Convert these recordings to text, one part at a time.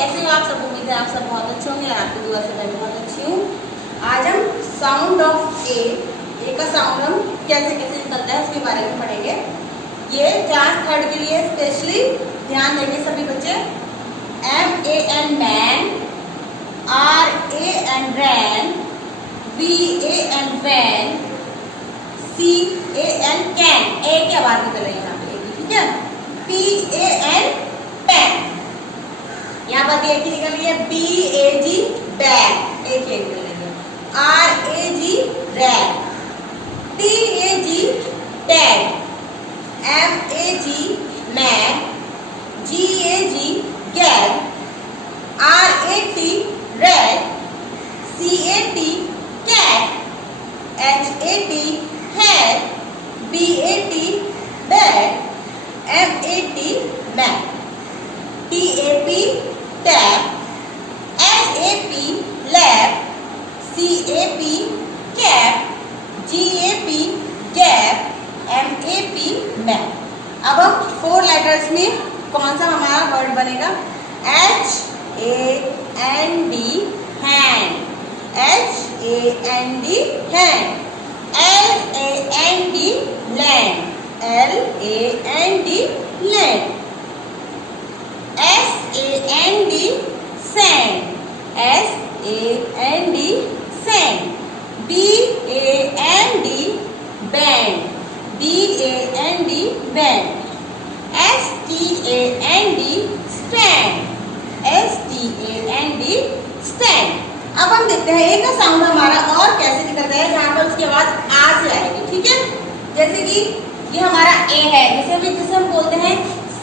कैसे हो आप सब? उम्मीद है आप सब बहुत अच्छे होंगे। आपकी दुआ से मैं भी बहुत अच्छी हूँ। आज हम साउंड ऑफ ए का साउंड हम कैसे कैसे निकलता है उसके बारे में पढ़ेंगे। ये क्लास 3rd के लिए स्पेशली ध्यान देंगे सभी बच्चे। MAN man, RAN ran, VAN van, CAN can, A की आवाज निकल रही है यहाँ पे, ठीक है। PAN पैन, यहाँ पर एक ही निकल रही है। BAG बैग, एक ही निकल रही है। RAG rag, TAG tag, MAG mag, GAG gag, RAT rag, CAT cat, HAT hat, BAT bag, MAT mag, TAP tap, LAP lab, CAP cap, GAP gap, MAP map. अब हम 4 लेटर्स में कौन सा हमारा वर्ड बनेगा? HAND hand, HAND hand, LAND land, LAND land, SAND sand, SAND sand, BAND band, BAND band, STAND stand, STAND stand. अब हम देखते हैं ए का साउंड हमारा और कैसे निकलता है, जहाँ पर उसकी आवाज आ से आएगी, ठीक है। जैसे कि ये हमारा ए है, जिसे हम बोलते हैं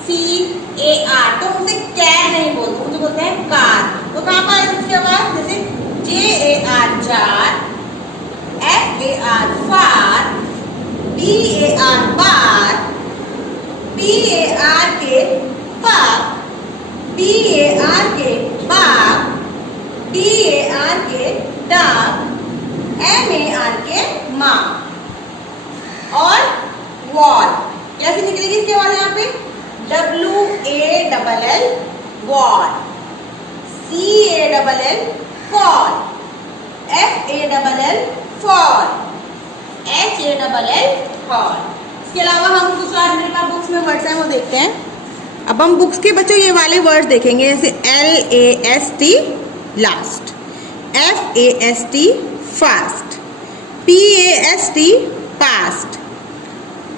CAR, तो उसे कैर नहीं बोलते, उसे बोलते हैं कार। तो कहाँ पर आएगी उसकी आवाज? जैसे JAR जार, FAR फार, BAR बार, PAR के पाप, BAR के बाप, DAR के डाक, MAR के माँ। और वॉल कैसे निकलेगी इसके बाद? यहाँ पे WALL wall, CALL call, FALL fall, HALL hall. इसके अलावा हम दूसरा बुक्स में वर्ड्स हैं वो देखते हैं। अब हम बुक्स के बच्चों ये वाले वर्ड्स देखेंगे, जैसे LAST last, FAST fast, PAST past,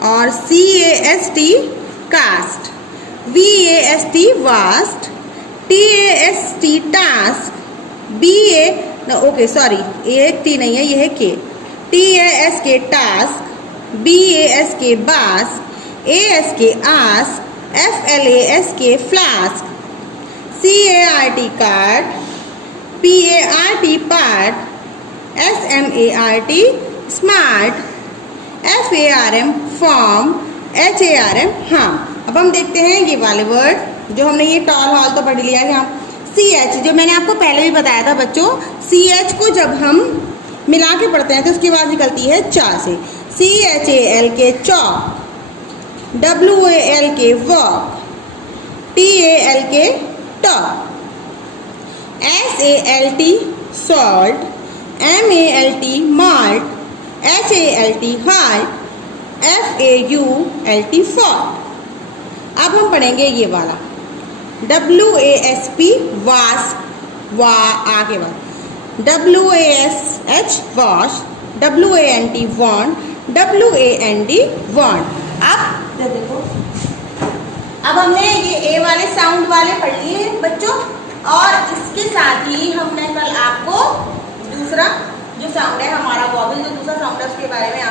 और CAST cast, VAST vast, TAST task, एक टी नहीं है, ये है के, TASK टास्क, BASK बास, ASK आस, FLASK flask, CART card, PART part, SMART smart, FARM form, HARM हाम। अब हम देखते हैं ये वाले वर्ड जो हमने ये टॉल हॉल तो पढ़ लिया है। यहाँ CH जो मैंने आपको पहले भी बताया था बच्चों, CH को जब हम मिला के पढ़ते हैं तो उसकी आवाज निकलती है चा से। CHAL के चॉक, WAL के वॉक, TAL के talk, SALT salt, MALT malt, HALT heart, FAULT fault. अब हम पढ़ेंगे ये वाला WASP वास्प, वा आगे बाद, WASH wash, WANT want, WAND want. अब देखो, अब हमने ये ए वाले साउंड वाले पढ़ लिए बच्चों, और इसके साथ ही हमने कल आपको दूसरा जो साउंड है हमारा वॉवल, जो दूसरा साउंड है उसके बारे में